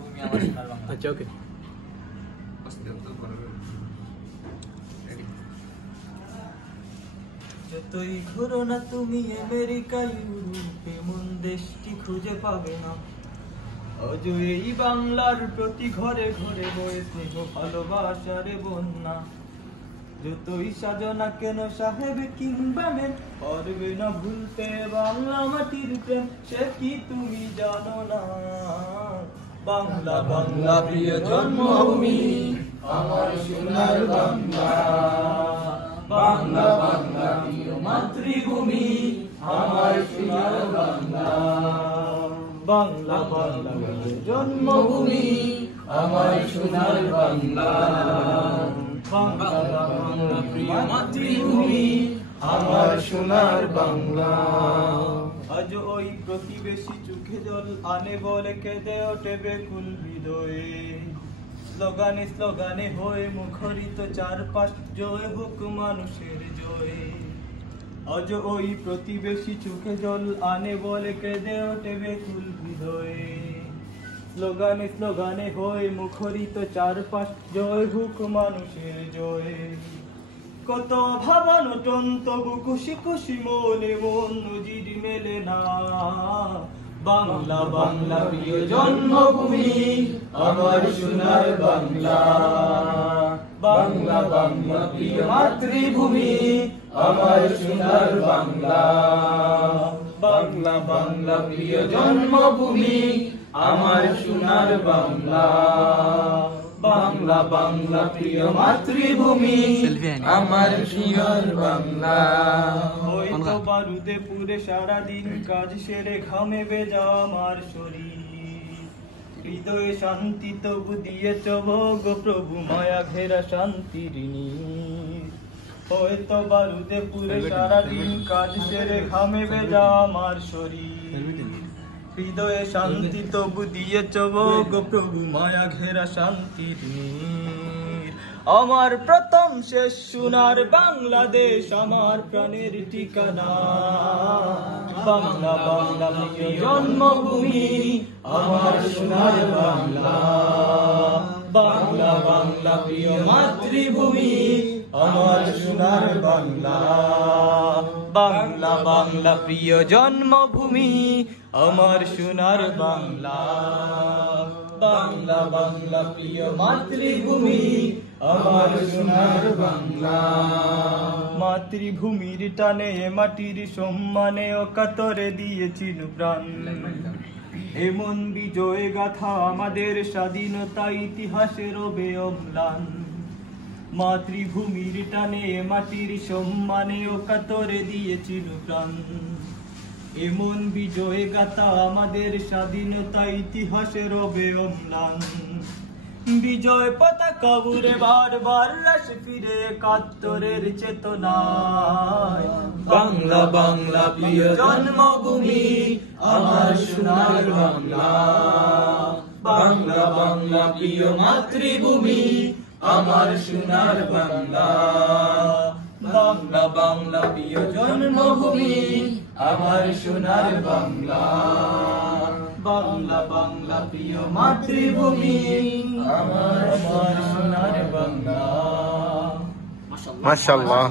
জন্মভূমি আমার সোনার বাংলা। আচ্ছা ওকে। যতই ঘুরো না তুমি আমেরিকা ইউরোপ এমন দেশটি খুঁজে পাবে না। আজ এই বাংলার প্রতি ঘরে ঘরে বয়ে স্নেহ ভালোবাসার বন্যা। যতই সাজনা কেন সাহেব কিংবা মেন, পারবে না ভুলতে বাংলা মাটির প্রেম, সে কি তুমি জানো না? বাংলা বাংলা প্রিয় জন্মভূমি আমার সোনার বাংলা। বাংলা বাংলা প্রিয় মাতৃভূমি আমার সোনার বাংলা। বাংলা বাংলা প্রিয় জন্মভূমি আমার সোনার বাংলা। বাংলা বাংলা প্রিয় মাতৃভূমি আমার সোনার বাংলা। আজ ওই প্রতিবেশী চোখে জল আনে বলে কেঁদে ওঠে বেকুল হৃদয়ে। স্লোগানে স্লোগানে হয়ে মুখরিত চারপাশ, জয় হোক মানুষের জয়। আজ ওই প্রতিবেশী চোখে জল আনে বলে কেঁদে ওঠে বেকুল হৃদয়ে। স্লোগানে স্লোগানে হয়ে মুখরিত চারপাশ, জয় হোক মানুষের জয়। কত ভাবানটন তবু খুশি খুশি মনে মন নজির মেলে না। বাংলা বাংলা প্রিয় জন্মভূমি আমার সোনার বাংলা। বাংলা বাংলা প্রিয় মাতৃভূমি আমার সোনার বাংলা। বাংলা বাংলা প্রিয় জন্মভূমি আমার সোনার বাংলা। বাংলা বাংলা প্রিয় মাতৃভূমি আমার সোনার বাংলা। হয়তো বারুদে পুরে সারাদিন কাজ সেরে ঘামে ভেজা আমার শরীর, হৃদয়ে শান্তি তবু দিয়েছ গো প্রভু মায়া ঘেরা শান্তির নীর। হয়তো বারুদে পুরে সারাদিন কাজ সেরে ঘামে ভেজা আমার শরীর, হৃদয়ে শান্তি তবু দিয়েছ গো প্রভু মায়া ঘেরা শান্তির নীর। আমার প্রথম শেষ সোনার বাংলাদেশ আমার প্রাণের ঠিকানা। বাংলা বাংলা প্রিয় জন্মভূমি আমার সোনার বাংলা। বাংলা বাংলা প্রিয় মাতৃভূমি আমার সোনার বাংলা। বাংলা বাংলা প্রিয় জন্মভূমি আমার সোনার বাংলা। বাংলা বাংলা প্রিয় মাতৃভূমি আমার সোনার বাংলা। মাতৃভূমির টানে মাটির সম্মানে অকাতরে দিয়েছিল প্রাণ, এমন বিজয় গাথা আমাদের স্বাধীনতা ইতিহাসে রবে অম্লান। মাতৃভূমির টানে মাটির সম্মানে অকাতরে দিয়েছিল প্রাণ, এমন বিজয় গাথা আমাদের স্বাধীনতা ইতিহাসে রবে অম্লান। বিজয় পতাকা উড়ে বারবার রাশি ফিরে একাত্তরের চেতনায়। বাংলা বাংলা প্রিয় জন্মভূমি আমার সোনার বাংলা। বাংলা বাংলা প্রিয় মাতৃভূমি আমার সোনার বাংলা। বাংলা বাংলা প্রিয় জন্মভূমি আমার সোনার বাংলা। বাংলা বাংলা প্রিয় মাতৃভূমি আমার সোনার বাংলা। মাশাআল্লাহ।